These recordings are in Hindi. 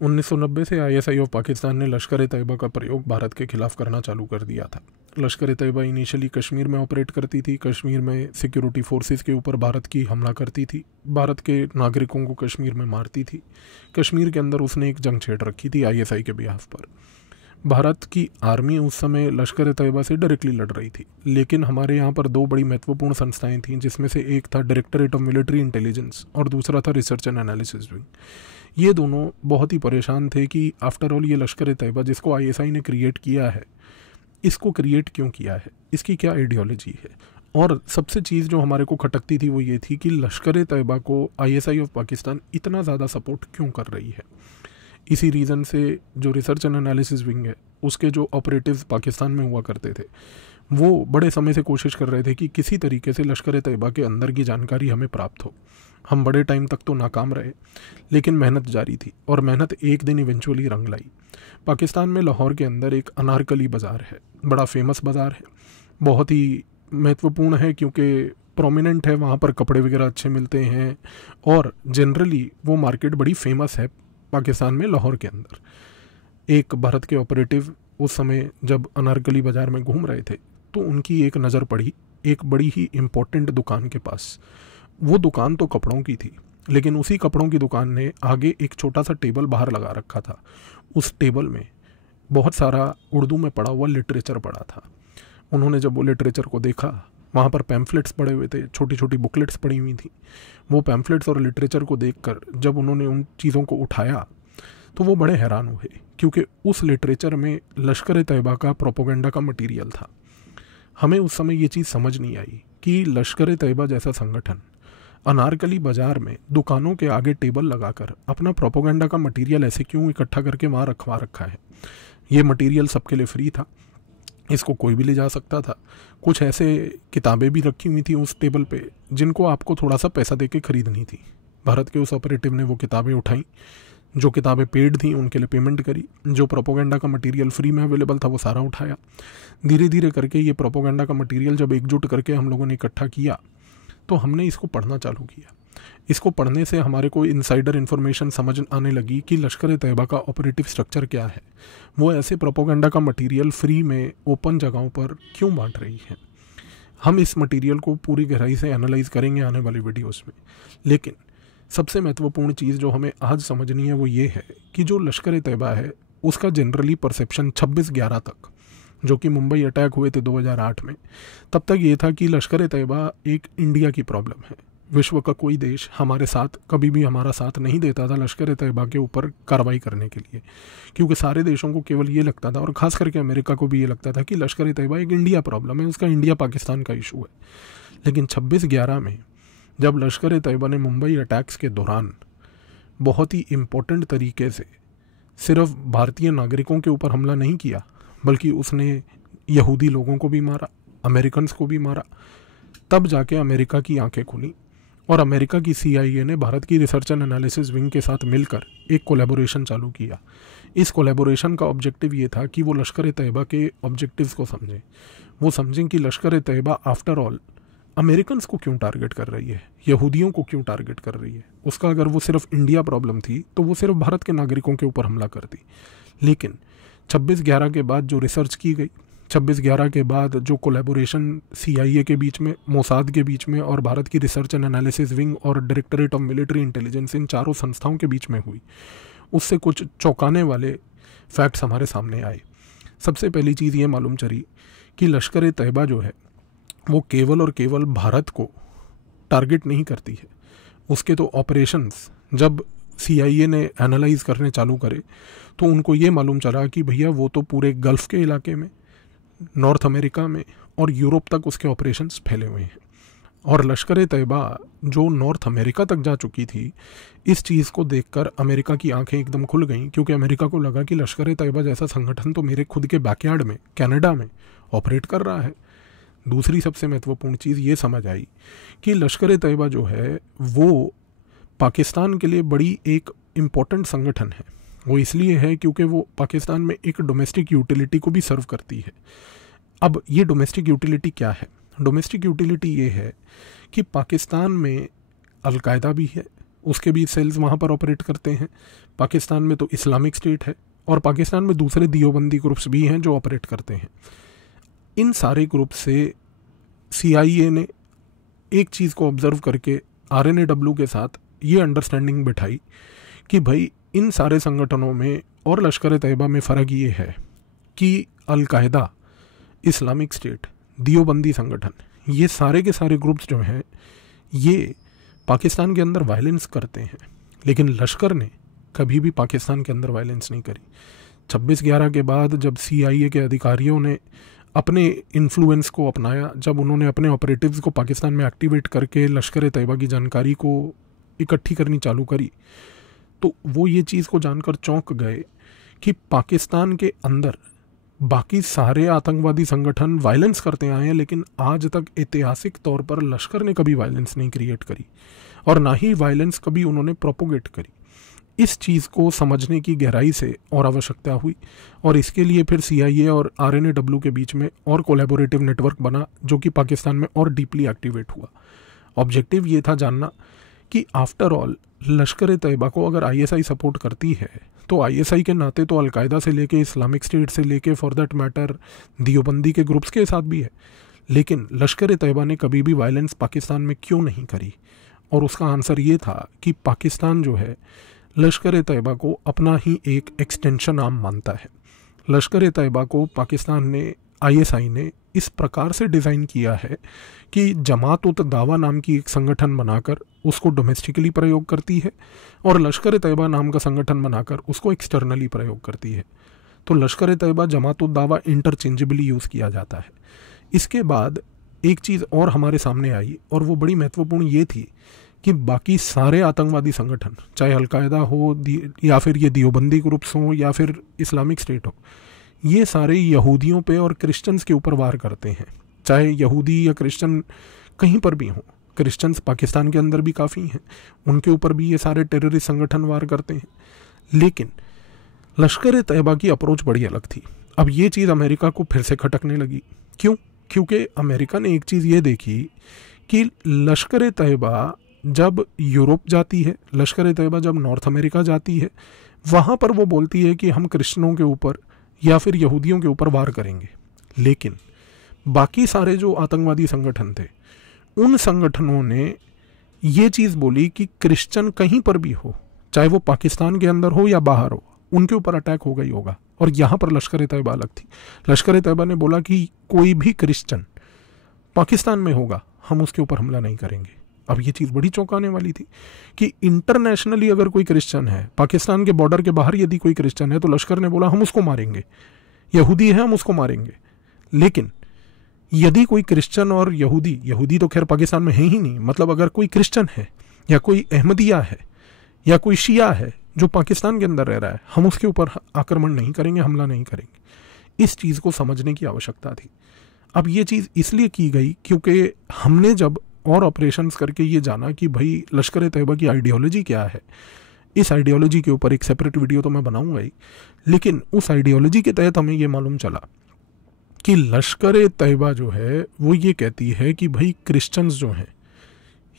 1990 से आईएसआई ऑफ पाकिस्तान ने लश्कर ए तैयबा का प्रयोग भारत के खिलाफ करना चालू कर दिया था। लश्कर ए तैयबा इनिशियली कश्मीर में ऑपरेट करती थी। कश्मीर में सिक्योरिटी फोर्सेस के ऊपर भारत की हमला करती थी, भारत के नागरिकों को कश्मीर में मारती थी। कश्मीर के अंदर उसने एक जंग छेड़ रखी थी आईएसआई के बिहाफ पर। भारत की आर्मी उस समय लश्कर ए तैयबा से डायरेक्टली लड़ रही थी, लेकिन हमारे यहाँ पर दो बड़ी महत्वपूर्ण संस्थाएं थीं, जिसमें से एक था डायरेक्टरेट ऑफ मिलिट्री इंटेलिजेंस और दूसरा था रिसर्च एंड एनालिसिस विंग। ये दोनों बहुत ही परेशान थे कि आफ्टर ऑल ये लश्कर ए तैयबा जिसको आईएसआई ने क्रिएट किया है, इसको क्रिएट क्यों किया है, इसकी क्या आइडियोलॉजी है। और सबसे चीज़ जो हमारे को खटकती थी वो ये थी कि लश्कर ए तैयबा को आईएसआई ऑफ पाकिस्तान इतना ज़्यादा सपोर्ट क्यों कर रही है। इसी रीज़न से जो रिसर्च एंड एनालिसिस विंग है, उसके जो ऑपरेटिव्स पाकिस्तान में हुआ करते थे, वो बड़े समय से कोशिश कर रहे थे कि किसी तरीके से लश्कर ए तैयबा के अंदर की जानकारी हमें प्राप्त हो। हम बड़े टाइम तक तो नाकाम रहे, लेकिन मेहनत जारी थी और मेहनत एक दिन इवेंचुअली रंग लाई। पाकिस्तान में लाहौर के अंदर एक अनारकली बाज़ार है, बड़ा फेमस बाज़ार है, बहुत ही महत्वपूर्ण है क्योंकि प्रोमिनेंट है, वहाँ पर कपड़े वगैरह अच्छे मिलते हैं और जनरली वो मार्केट बड़ी फेमस है पाकिस्तान में लाहौर के अंदर। एक भारत के ऑपरेटिव उस समय जब अनारकली बाज़ार में घूम रहे थे तो उनकी एक नज़र पड़ी एक बड़ी ही इम्पोर्टेंट दुकान के पास। वो दुकान तो कपड़ों की थी, लेकिन उसी कपड़ों की दुकान ने आगे एक छोटा सा टेबल बाहर लगा रखा था। उस टेबल में बहुत सारा उर्दू में पढ़ा हुआ लिटरेचर पड़ा था। उन्होंने जब वो लिटरेचर को देखा, वहाँ पर पैम्फलेट्स पड़े हुए थे, छोटी छोटी बुकलेट्स पड़ी हुई थी। वो पैम्फलेट्स और लिटरेचर को देखकर जब उन्होंने उन चीज़ों को उठाया तो वो बड़े हैरान हुए, क्योंकि उस लिटरेचर में लश्कर ए तैयबा का प्रोपोगेंडा का मटीरियल था। हमें उस समय ये चीज़ समझ नहीं आई कि लश्कर ए तैयबा जैसा संगठन अनारकली बाज़ार में दुकानों के आगे टेबल लगाकर अपना प्रोपोगेंडा का मटीरियल ऐसे क्यों इकट्ठा करके वहाँ रखवा रखा है। ये मटीरियल सबके लिए फ्री था, इसको कोई भी ले जा सकता था। कुछ ऐसे किताबें भी रखी हुई थी उस टेबल पे जिनको आपको थोड़ा सा पैसा दे के ख़रीदनी थी। भारत के उस ऑपरेटिव ने वो किताबें उठाई, जो किताबें पेड थी उनके लिए पेमेंट करी, जो प्रोपोगेंडा का मटेरियल फ्री में अवेलेबल था वो सारा उठाया। धीरे धीरे करके ये प्रोपोगेंडा का मटेरियल जब एकजुट करके हम लोगों ने इकट्ठा किया तो हमने इसको पढ़ना चालू किया। इसको पढ़ने से हमारे को इनसाइडर इन्फॉर्मेशन समझ आने लगी कि लश्कर ए तैयबा का ऑपरेटिव स्ट्रक्चर क्या है, वो ऐसे प्रोपोगेंडा का मटेरियल फ्री में ओपन जगहों पर क्यों बांट रही है। हम इस मटेरियल को पूरी गहराई से एनालाइज करेंगे आने वाली वीडियोस में, लेकिन सबसे महत्वपूर्ण चीज़ जो हमें आज समझनी है वो ये है कि जो लश्कर ए तैयबा है उसका जनरली परसेप्शन 26/11 तक, जो कि मुंबई अटैक हुए थे 2008 में, तब तक ये था कि लश्कर ए तैयबा एक इंडिया की प्रॉब्लम है। विश्व का कोई देश हमारे साथ कभी भी हमारा साथ नहीं देता था लश्कर ए तैयबा के ऊपर कार्रवाई करने के लिए, क्योंकि सारे देशों को केवल ये लगता था, और ख़ास करके अमेरिका को भी ये लगता था कि लश्कर ए तैयबा एक इंडिया प्रॉब्लम है, उसका इंडिया पाकिस्तान का इशू है। लेकिन 26/11 में जब लश्कर ए तैयबा ने मुंबई अटैक्स के दौरान बहुत ही इम्पोर्टेंट तरीके से सिर्फ भारतीय नागरिकों के ऊपर हमला नहीं किया, बल्कि उसने यहूदी लोगों को भी मारा, अमेरिकन्स को भी मारा, तब जाके अमेरिका की आंखें खुली और अमेरिका की CIA ने भारत की रिसर्च एंड एनालिसिस विंग के साथ मिलकर एक कोलैबोरेशन चालू किया। इस कोलैबोरेशन का ऑब्जेक्टिव ये था कि वो लश्कर ए तैयबा के ऑब्जेक्टिव्स को समझें। वो समझें कि लश्कर ए तैयबा आफ्टर ऑल अमेरिकन्स को क्यों टारगेट कर रही है, यहूदियों को क्यों टारगेट कर रही है। उसका अगर वो सिर्फ इंडिया प्रॉब्लम थी तो वो सिर्फ भारत के नागरिकों के ऊपर हमला करती। लेकिन 26/11 के बाद जो रिसर्च की गई, 26/11 के बाद जो कोलैबोरेशन CIA के बीच में, मोसाद के बीच में और भारत की रिसर्च एंड एनालिसिस विंग और डायरेक्टरेट ऑफ मिलिट्री इंटेलिजेंस, इन चारों संस्थाओं के बीच में हुई, उससे कुछ चौंकाने वाले फैक्ट्स हमारे सामने आए। सबसे पहली चीज़ ये मालूम चली कि लश्कर ए तैयबा जो है वो केवल और केवल भारत को टारगेट नहीं करती है। उसके तो ऑपरेशंस जब CIA ने एनालाइज करने चालू करे तो उनको ये मालूम चला कि भैया वो तो पूरे गल्फ़ के इलाके में, नॉर्थ अमेरिका में और यूरोप तक उसके ऑपरेशंस फैले हुए हैं। और लश्कर ए तैयबा जो नॉर्थ अमेरिका तक जा चुकी थी, इस चीज़ को देखकर अमेरिका की आंखें एकदम खुल गईं, क्योंकि अमेरिका को लगा कि लश्कर ए तैयबा जैसा संगठन तो मेरे खुद के बैकयार्ड में, कनाडा में ऑपरेट कर रहा है। दूसरी सबसे महत्वपूर्ण चीज़ ये समझ आई कि लश्कर ए तैयबा जो है वो पाकिस्तान के लिए बड़ी एक इम्पॉर्टेंट संगठन है। वो इसलिए है क्योंकि वो पाकिस्तान में एक डोमेस्टिक यूटिलिटी को भी सर्व करती है। अब ये डोमेस्टिक यूटिलिटी क्या है? डोमेस्टिक यूटिलिटी ये है कि पाकिस्तान में अलकायदा भी है, उसके भी सेल्स वहाँ पर ऑपरेट करते हैं। पाकिस्तान में तो इस्लामिक स्टेट है और पाकिस्तान में दूसरे दियोबंदी ग्रुप्स भी हैं जो ऑपरेट करते हैं। इन सारे ग्रुप से CIA ने एक चीज़ को ऑब्ज़र्व करके RNAW के साथ ये अंडरस्टैंडिंग बिठाई कि भाई इन सारे संगठनों में और लश्कर तैयबा में फ़र्क ये है कि अलकायदा, इस्लामिक स्टेट, दियोबंदी संगठन, ये सारे के सारे ग्रुप्स जो हैं ये पाकिस्तान के अंदर वायलेंस करते हैं, लेकिन लश्कर ने कभी भी पाकिस्तान के अंदर वायलेंस नहीं करी। 26/11 के बाद जब CIA के अधिकारियों ने अपने इन्फ्लुएंस को अपनाया, जब उन्होंने अपने ऑपरेटिव्स को पाकिस्तान में एक्टिवेट करके लश्कर तैयबा की जानकारी को इकट्ठी करनी चालू करी, तो वो ये चीज़ को जानकर चौंक गए कि पाकिस्तान के अंदर बाकी सारे आतंकवादी संगठन वायलेंस करते आए हैं, लेकिन आज तक ऐतिहासिक तौर पर लश्कर ने कभी वायलेंस नहीं क्रिएट करी और ना ही वायलेंस कभी उन्होंने प्रोपोगेट करी। इस चीज़ को समझने की गहराई से और आवश्यकता हुई और इसके लिए फिर CIA और RNAW के बीच में और कोलैबोरेटिव नेटवर्क बना, जो कि पाकिस्तान में और डीपली एक्टिवेट हुआ। ऑब्जेक्टिव ये था जानना कि आफ्टर ऑल लश्कर तैयबा को अगर ISI सपोर्ट करती है तो ISI के नाते तो अलकायदा से लेके इस्लामिक स्टेट से लेके फॉर दैट मैटर दियोबंदी के ग्रुप्स के साथ भी है, लेकिन लश्कर तैयबा ने कभी भी वायलेंस पाकिस्तान में क्यों नहीं करी? और उसका आंसर ये था कि पाकिस्तान जो है लश्कर तैयबा को अपना ही एक एक्सटेंशन आर्म मानता है। लश्कर तैयबा को पाकिस्तान ने, ISI ने इस प्रकार से डिज़ाइन किया है कि जमात उत दावा नाम की एक संगठन बनाकर उसको डोमेस्टिकली प्रयोग करती है और लश्कर तैयबा नाम का संगठन बनाकर उसको एक्सटर्नली प्रयोग करती है। तो लश्कर तैयबा, जमात उत दावा इंटरचेंजेबली यूज़ किया जाता है। इसके बाद एक चीज़ और हमारे सामने आई और वो बड़ी महत्वपूर्ण ये थी कि बाकी सारे आतंकवादी संगठन, चाहे अलकायदा हो या फिर ये दियोबंदी ग्रुप्स हों या फिर इस्लामिक स्टेट हो, ये सारे यहूदियों पे और क्रिश्चियंस के ऊपर वार करते हैं। चाहे यहूदी या क्रिश्चियन कहीं पर भी हों, क्रिश्चियंस पाकिस्तान के अंदर भी काफ़ी हैं, उनके ऊपर भी ये सारे टेररिस्ट संगठन वार करते हैं। लेकिन लश्कर तैयबा की अप्रोच बड़ी अलग थी। अब ये चीज़ अमेरिका को फिर से खटकने लगी। क्यों? क्योंकि अमेरिका ने एक चीज़ ये देखी कि लश्कर तैयबा जब यूरोप जाती है, लश्कर तैयबा जब नॉर्थ अमेरिका जाती है, वहाँ पर वो बोलती है कि हम क्रिश्चियनों के ऊपर या फिर यहूदियों के ऊपर वार करेंगे। लेकिन बाकी सारे जो आतंकवादी संगठन थे, उन संगठनों ने ये चीज़ बोली कि क्रिश्चियन कहीं पर भी हो, चाहे वो पाकिस्तान के अंदर हो या बाहर हो, उनके ऊपर अटैक होगा ही होगा। और यहाँ पर लश्कर तैयबा अलग थी। लश्कर तैयबा ने बोला कि कोई भी क्रिश्चियन पाकिस्तान में होगा, हम उसके ऊपर हमला नहीं करेंगे। अब ये चीज़ बड़ी चौंकाने वाली थी कि इंटरनेशनली अगर कोई क्रिश्चियन है, पाकिस्तान के बॉर्डर के बाहर यदि कोई क्रिश्चियन है, तो लश्कर ने बोला हम उसको मारेंगे, यहूदी है हम उसको मारेंगे। लेकिन यदि कोई क्रिश्चियन और यहूदी तो खैर पाकिस्तान में है ही नहीं, मतलब अगर कोई क्रिश्चियन है या कोई अहमदिया है या कोई शिया है जो पाकिस्तान के अंदर रह रहा है, हम उसके ऊपर आक्रमण नहीं करेंगे, हमला नहीं करेंगे। इस चीज़ को समझने की आवश्यकता थी। अब ये चीज़ इसलिए की गई क्योंकि हमने जब और ऑपरेशंस करके ये जाना कि भाई लश्कर तैयबा की आइडियोलॉजी क्या है, इस आइडियोलॉजी के ऊपर एक सेपरेट वीडियो तो मैं बनाऊंगा ही, लेकिन उस आइडियोलॉजी के तहत हमें ये मालूम चला कि लश्कर तैयबा जो है वो ये कहती है कि भाई क्रिश्चियंस जो हैं,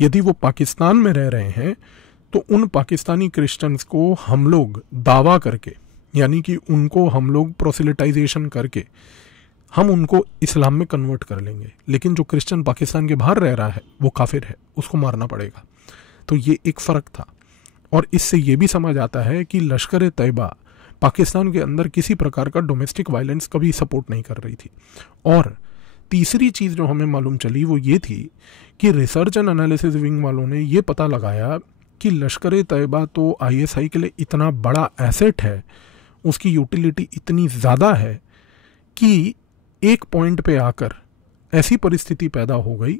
यदि वो पाकिस्तान में रह रहे हैं तो उन पाकिस्तानी क्रिश्चियंस को हम लोग दावा करके, यानी कि उनको हम लोग प्रोसेलिटाइजेशन करके हम उनको इस्लाम में कन्वर्ट कर लेंगे। लेकिन जो क्रिश्चियन पाकिस्तान के बाहर रह रहा है वो काफिर है, उसको मारना पड़ेगा। तो ये एक फ़र्क था। और इससे ये भी समझ आता है कि लश्कर तैयबा पाकिस्तान के अंदर किसी प्रकार का डोमेस्टिक वायलेंस कभी सपोर्ट नहीं कर रही थी। और तीसरी चीज़ जो हमें मालूम चली वो ये थी कि रिसर्च एंड एनालिसिस विंग वालों ने ये पता लगाया कि लश्कर तैयबा तो ISI के लिए इतना बड़ा एसेट है, उसकी यूटिलिटी इतनी ज़्यादा है कि एक पॉइंट पे आकर ऐसी परिस्थिति पैदा हो गई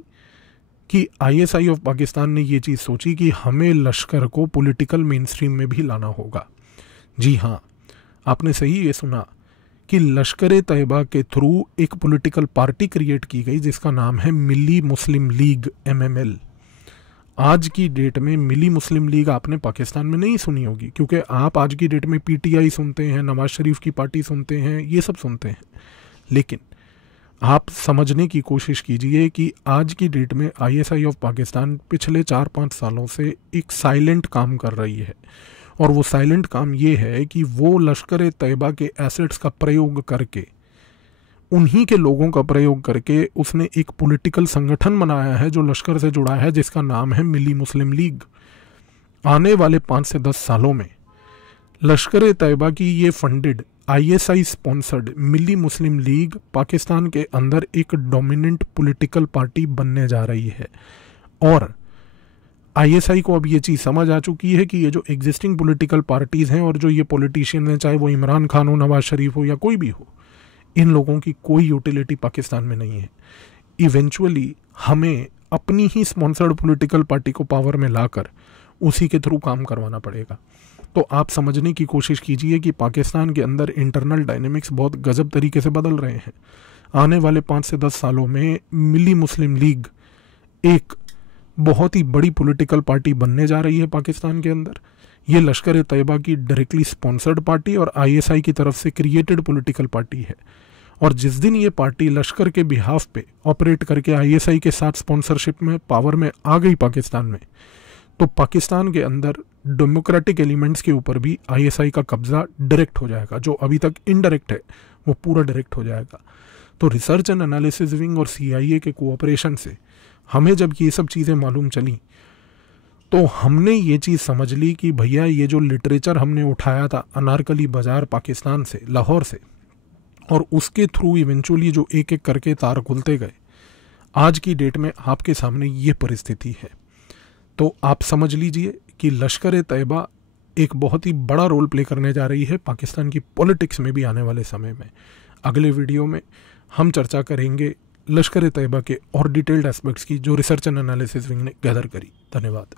कि ISI ऑफ पाकिस्तान ने ये चीज़ सोची कि हमें लश्कर को पॉलिटिकल मेन स्ट्रीम में भी लाना होगा। जी हाँ, आपने सही ये सुना कि लश्कर तैयबा के थ्रू एक पॉलिटिकल पार्टी क्रिएट की गई जिसका नाम है मिली मुस्लिम लीग, MML। आज की डेट में मिली मुस्लिम लीग आपने पाकिस्तान में नहीं सुनी होगी, क्योंकि आप आज की डेट में PTI सुनते हैं, नवाज शरीफ की पार्टी सुनते हैं, ये सब सुनते हैं। लेकिन आप समझने की कोशिश कीजिए कि आज की डेट में आईएसआई ऑफ पाकिस्तान पिछले 4-5 सालों से एक साइलेंट काम कर रही है, और वो साइलेंट काम ये है कि वो लश्कर ए तैयबा के एसेट्स का प्रयोग करके, उन्हीं के लोगों का प्रयोग करके उसने एक पॉलिटिकल संगठन बनाया है जो लश्कर से जुड़ा है, जिसका नाम है मिली मुस्लिम लीग। आने वाले 5 से 10 सालों में लश्कर ए तैयबा की ये फंडेड आईएसआई स्पॉन्सर्ड मिली मुस्लिम लीग पाकिस्तान के अंदर एक डोमिनेंट पॉलिटिकल पार्टी बनने जा रही है। और आईएसआई को अब ये चीज़ समझ आ चुकी है कि ये जो एग्जिस्टिंग पॉलिटिकल पार्टीज़ हैं और जो ये पॉलिटिशियन हैं, चाहे वो इमरान खान हो, नवाज शरीफ हो या कोई भी हो, इन लोगों की कोई यूटिलिटी पाकिस्तान में नहीं है। इवेंचुअली हमें अपनी ही स्पॉन्सर्ड पॉलिटिकल पार्टी को पावर में लाकर उसी के थ्रू काम करवाना पड़ेगा। तो आप समझने की कोशिश कीजिए कि पाकिस्तान के अंदर इंटरनल डायनेमिक्स बहुत गजब तरीके से बदल रहे हैं। आने वाले 5 से 10 सालों में मिली मुस्लिम लीग एक बहुत ही बड़ी पॉलिटिकल पार्टी बनने जा रही है पाकिस्तान के अंदर। ये लश्कर ए तैयबा की डायरेक्टली स्पॉन्सर्ड पार्टी और आईएसआई की तरफ से क्रिएटेड पॉलिटिकल पार्टी है। और जिस दिन ये पार्टी लश्कर के बिहाफ पे ऑपरेट करके आईएसआई के साथ स्पॉन्सरशिप में पावर में आ गई पाकिस्तान में, तो पाकिस्तान के अंदर डेमोक्रेटिक एलिमेंट्स के ऊपर भी आईएसआई का कब्जा डायरेक्ट हो जाएगा। जो अभी तक इनडायरेक्ट है वो पूरा डायरेक्ट हो जाएगा। तो रिसर्च एंड एनालिसिस विंग और सीआईए के कोऑपरेशन से हमें जब ये सब चीज़ें मालूम चली, तो हमने ये चीज़ समझ ली कि भैया ये जो लिटरेचर हमने उठाया था अनारकली बाज़ार पाकिस्तान से, लाहौर से, और उसके थ्रू इवेंचुअली जो एक एक करके तार खुलते गए, आज की डेट में आपके सामने ये परिस्थिति है। तो आप समझ लीजिए कि लश्कर ए तैयबा एक बहुत ही बड़ा रोल प्ले करने जा रही है पाकिस्तान की पॉलिटिक्स में भी आने वाले समय में। अगले वीडियो में हम चर्चा करेंगे लश्कर ए तैयबा के और डिटेल्ड एस्पेक्ट्स की जो रिसर्च एंड एनालिसिस विंग ने गैदर करी। धन्यवाद।